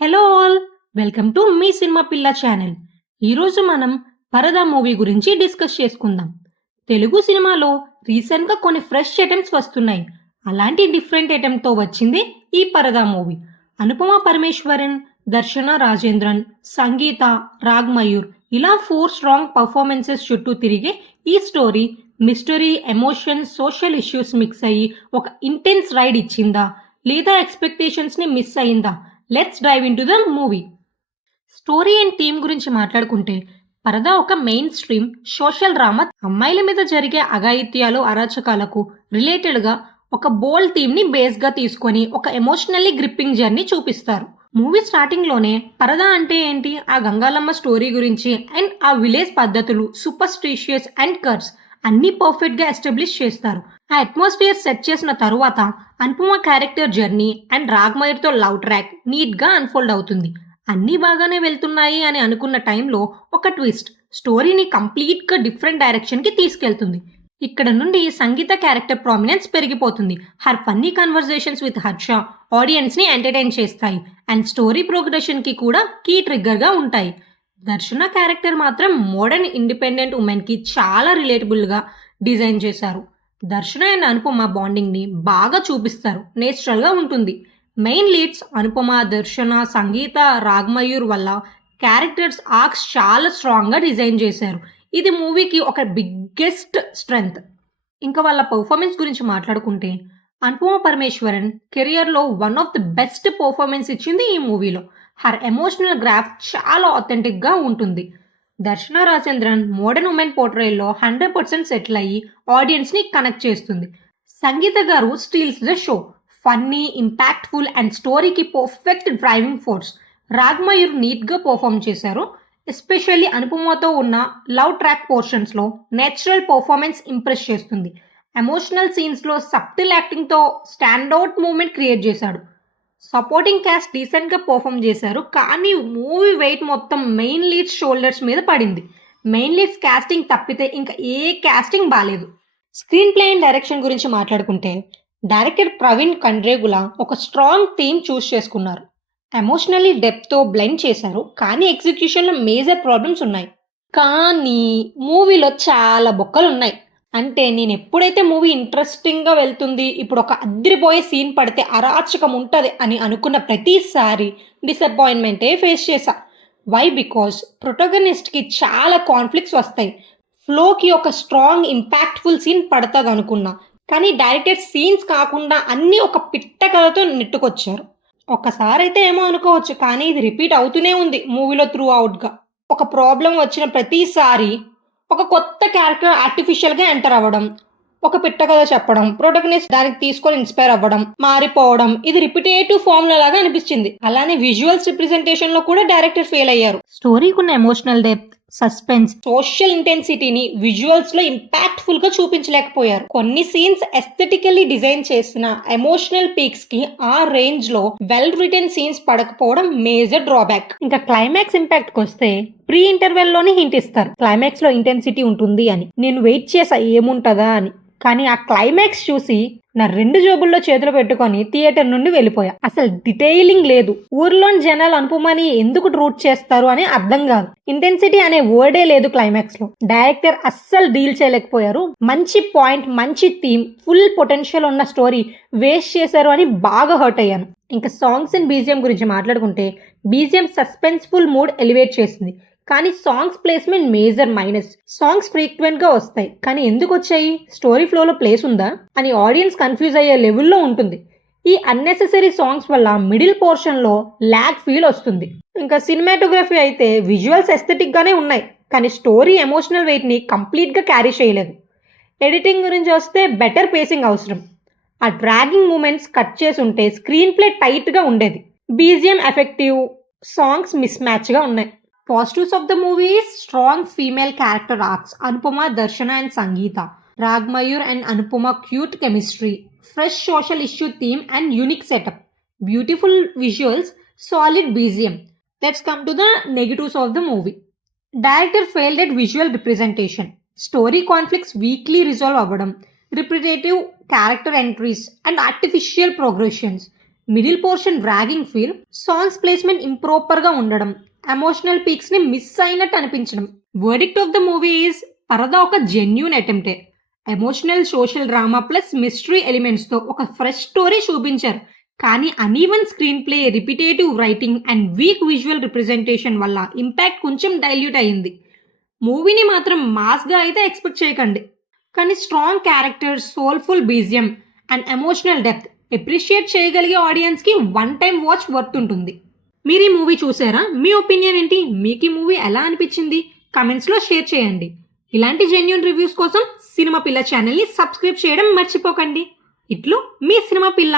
Hello all, welcome to me cinema పిల్ల channel. ఈరోజు మనం పరదా మూవీ గురించి డిస్కస్ చేసుకుందాం. తెలుగు సినిమాలో రీసెంట్గా కొన్ని ఫ్రెష్ ఐటమ్స్ వస్తున్నాయి. అలాంటి డిఫరెంట్ ఐటెంతో వచ్చింది ఈ పరదా మూవీ. అనుపమ పరమేశ్వరన్, దర్శన రాజేంద్రన్, సంగీత, రాగ్ మయూర్ ఇలా 4 స్ట్రాంగ్ పర్ఫార్మెన్సెస్ చుట్టూ తిరిగే ఈ story mystery, emotion, social issues mix అయ్యి ఒక ఇంటెన్స్ రైడ్ ఇచ్చిందా లేదా ఎక్స్పెక్టేషన్స్ని మిస్ అయిందా? Let's dive into the movie. Story and theme గురించి మాట్లాడుకుంటే పరదా ఒక మెయిన్ స్ట్రీమ్ సోషల్ డ్రామా. అమ్మాయిల మీద జరిగే అఘాయిత్యాలు, అరాచకాలకు రిలేటెడ్గా ఒక బోల్డ్ థీమ్ని బేస్గా తీసుకొని ఒక ఎమోషనల్లీ గ్రిప్పింగ్ జర్నీ చూపిస్తారు. మూవీ స్టార్టింగ్లోనే పరదా అంటే ఏంటి, ఆ గంగాలమ్మ స్టోరీ గురించి అండ్ ఆ విలేజ్ పద్ధతులు, సూపర్స్టిషియస్ అండ్ కర్స్ అన్నీ పర్ఫెక్ట్గా ఎస్టాబ్లిష్ చేస్తారు. ఆ అట్మాస్ఫియర్ సెట్ చేసిన తరువాత అనుపమ క్యారెక్టర్ జర్నీ అండ్ రాగ్మయర్తో లవ్ ట్రాక్ నీట్గా అన్ఫోల్డ్ అవుతుంది. అన్నీ బాగానే వెళ్తున్నాయి అని అనుకున్న టైంలో ఒక ట్విస్ట్ స్టోరీని కంప్లీట్గా డిఫరెంట్ డైరెక్షన్కి తీసుకెళ్తుంది. ఇక్కడ నుండి సంగీత క్యారెక్టర్ ప్రామినెన్స్ పెరిగిపోతుంది. Her funny conversations with Harsha ఆడియన్స్ని ఎంటర్టైన్ చేస్తాయి అండ్ స్టోరీ ప్రోగ్రెషన్కి కూడా కీ ట్రిగ్గర్గా ఉంటాయి. దర్శన క్యారెక్టర్ మాత్రం మోడర్న్ ఇండిపెండెంట్ ఉమెన్కి చాలా రిలేటబుల్గా డిజైన్ చేశారు. దర్శన అండ్ అనుపమ బాండింగ్ని బాగా చూపిస్తారు, నేచురల్గా ఉంటుంది. మెయిన్ లీడ్స్ అనుపమ, దర్శన, సంగీత, రాగ్మయూర్ వల్ల క్యారెక్టర్స్ ఆర్క్స్ చాలా స్ట్రాంగ్గా డిజైన్ చేశారు. ఇది మూవీకి ఒక బిగ్గెస్ట్ స్ట్రెంగ్త్. ఇంకా వాళ్ళ పర్ఫార్మెన్స్ గురించి మాట్లాడుకుంటే అనుపమ పరమేశ్వరన్ కెరియర్లో one of the best performance ఇచ్చింది ఈ మూవీలో. హర్ ఎమోషనల్ గ్రాఫ్ చాలా ఆథెంటిక్గా ఉంటుంది. దర్శన రాజేంద్రన్ మోడర్న్ ఉమెన్ పోర్ట్రేల్లో 100% సెటిల్ అయ్యి ఆడియన్స్ని కనెక్ట్ చేస్తుంది. Sangeetha garu steals the show, funny, impactful and స్టోరీకి పర్ఫెక్ట్ డ్రైవింగ్ ఫోర్స్. రాగ్మయూర్ నీట్గా పర్ఫామ్ చేశారు. ఎస్పెషల్లీ అనుపమతో ఉన్న లవ్ ట్రాక్ పోర్షన్స్లో నేచురల్ పర్ఫార్మెన్స్ ఇంప్రెస్ చేస్తుంది. ఎమోషనల్ సీన్స్లో సబ్టిల్ యాక్టింగ్తో స్టాండౌట్ మూమెంట్ క్రియేట్ చేశాడు. సపోర్టింగ్ క్యాస్ట్ డీసెంట్గా పర్ఫామ్ చేశారు, కానీ మూవీ వెయిట్ మొత్తం మెయిన్ లీడ్స్ షోల్డర్స్ మీద పడింది. మెయిన్ లీడ్స్ క్యాస్టింగ్ తప్పితే ఇంకా ఏ క్యాస్టింగ్ బాలేదు. స్క్రీన్ ప్లే అండ్ డైరెక్షన్ గురించి మాట్లాడుకుంటే డైరెక్టర్ ప్రవీణ్ కండ్రేగుల ఒక స్ట్రాంగ్ థీమ్ చూస్ చేసుకున్నారు. ఎమోషనల్లీ డెప్త్తో బ్లెండ్ చేశారు, కానీ ఎగ్జిక్యూషన్లో మేజర్ ప్రాబ్లమ్స్ ఉన్నాయి. కానీ మూవీలో చాలా బొక్కలు ఉన్నాయి. అంటే నేను ఎప్పుడైతే మూవీ ఇంట్రెస్టింగ్గా వెళ్తుంది, ఇప్పుడు ఒక అద్దరిపోయే సీన్ పడితే అరాచకం ఉంటుంది అని అనుకున్న ప్రతిసారి డిసప్పాయింట్మెంటే ఫేస్ చేశా. వై? బికాస్ ప్రొటగనిస్ట్కి చాలా కాన్ఫ్లిక్ట్స్ వస్తాయి. ఫ్లోకి ఒక స్ట్రాంగ్ ఇంపాక్ట్ఫుల్ సీన్ పడుతుంది అనుకున్నా, కానీ డైరెక్టర్ సీన్స్ కాకుండా అన్నీ ఒక పిట్ట కథతో నెట్టుకొచ్చారు. ఒక్కసారి అయితే ఏమో అనుకోవచ్చు, కానీ ఇది రిపీట్ అవుతూనే ఉంది మూవీలో త్రూ అవుట్గా. ఒక ప్రాబ్లం వచ్చిన ప్రతిసారి ఒక కొత్త క్యారెక్టర్ ఆర్టిఫిషియల్గా ఎంటర్ అవ్వడం, ఒక పిట్ట కథ చెప్పడం, ప్రొటగనిస్ట్ దానికి తీసుకొని ఇన్స్పైర్ అవ్వడం, మారిపోవడం, ఇది రిపిటేటివ్ ఫార్ములా లాగా అనిపించింది. అలానే విజువల్స్ రిప్రజెంటేషన్ లో కూడా డైరెక్టర్ ఫెయిల్ అయ్యారు. స్టోరీకి ఉన్న ఎమోషనల్ డెప్త్, సస్పెన్స్, సోషల్ ఇంటెన్సిటీని విజువల్స్ లో ఇంపాక్ట్ఫుల్ గా చూపించలేకపోయారు. కొన్ని సీన్స్ ఎస్థెటికల్లీ డిజైన్ చేసిన ఎమోషనల్ పీక్స్ కి ఆ రేంజ్ లో వెల్ రిటన్ సీన్స్ పడకపోవడం మేజర్ డ్రాబ్యాక్. ఇంకా క్లైమాక్స్ ఇంపాక్ట్ కి వస్తే ప్రీ ఇంటర్వెల్ లోనే హింట్ ఇస్తారు క్లైమాక్స్ లో ఇంటెన్సిటీ ఉంటుంది అని. నేను వెయిట్ చేసా ఏముంటదా అని, కానీ ఆ క్లైమాక్స్ చూసి నా 2 జోబుల్లో చేతులు పెట్టుకొని థియేటర్ నుండి వెళ్ళిపోయా. అసలు డీటెయిలింగ్ లేదు. ఊర్లోని జనాలు అనుపమని ఎందుకు రూట్ చేస్తారు అని అర్థం కాదు. ఇంటెన్సిటీ అనే వర్డే లేదు క్లైమాక్స్ లో. డైరెక్టర్ అస్సలు డీల్ చేయలేకపోయారు. మంచి పాయింట్, మంచి థీమ్, ఫుల్ పొటెన్షియల్ ఉన్న స్టోరీ వేస్ట్ చేశారు అని బాగా హర్ట్ అయ్యాను. ఇంకా సాంగ్స్ అండ్ బీజిఎం గురించి మాట్లాడుకుంటే బీజిఎం సస్పెన్స్ఫుల్ మూడ్ ఎలివేట్ చేసింది, కానీ songs placement major minus. Songs ఫ్రీక్వెంట్గా వస్తాయి, కానీ ఎందుకు వచ్చాయి, స్టోరీ ఫ్లోలో ప్లేస్ ఉందా అని ఆడియన్స్ కన్ఫ్యూజ్ అయ్యే లెవెల్లో ఉంటుంది. ఈ అన్నెసెసరీ సాంగ్స్ వల్ల మిడిల్ పోర్షన్లో ల్యాగ్ ఫీల్ వస్తుంది. ఇంకా సినిమాటోగ్రఫీ అయితే విజువల్స్ ఎస్థెటిక్గానే ఉన్నాయి, కానీ స్టోరీ ఎమోషనల్ వెయిట్ని కంప్లీట్గా క్యారీ చేయలేదు. ఎడిటింగ్ గురించి వస్తే బెటర్ పేసింగ్ అవసరం. ఆ డ్రాగింగ్ మూమెంట్స్ కట్ చేసి ఉంటే స్క్రీన్ ప్లే టైట్గా ఉండేది. బీజిఎం ఎఫెక్టివ్, సాంగ్స్ మిస్ మ్యాచ్గా ఉన్నాయి. Positives of the movie is strong female character arcs. Anupama, Darshana and Sangeeta. Ragmayur and Anupama cute chemistry. Fresh social issue theme and unique setup. Beautiful visuals, solid BGM. Let's come to the negatives of the movie. Director failed at visual representation. Story conflicts weakly resolve avadam. Repetitive character entries and artificial progressions. Middle portion ragging feel, songs placement improper గా ఉండడం, emotional peaks ని miss అయినట్టు అనిపించడం. Verdict of the movie is Paradha ఒక genuine అటెంప్టే. Emotional social drama plus mystery elements తో ఒక fresh story చూపించారు. కానీ uneven screenplay, repetitive writing and weak visual representation వల్ల ఇంపాక్ట్ కొంచెం డైల్యూట్ అయింది. మూవీని మాత్రం మాస్గా అయితే ఎక్స్పెక్ట్ చేయకండి, కానీ strong characters, soulful BGM and emotional depth appreciate చేయగలిగే ఆడియన్స్కి వన్ టైం వాచ్ వర్త్ ఉంటుంది. మీరు ఈ మూవీ చూసారా? మీ ఒపీనియన్ ఏంటి? మీకు ఈ మూవీ ఎలా అనిపించింది? కమెంట్స్లో షేర్ చేయండి. ఇలాంటి జెన్యూన్ రివ్యూస్ కోసం సినిమా పిల్ల ఛానల్ని సబ్స్క్రైబ్ చేయడం మర్చిపోకండి. ఇట్లు మీ సినిమా పిల్ల.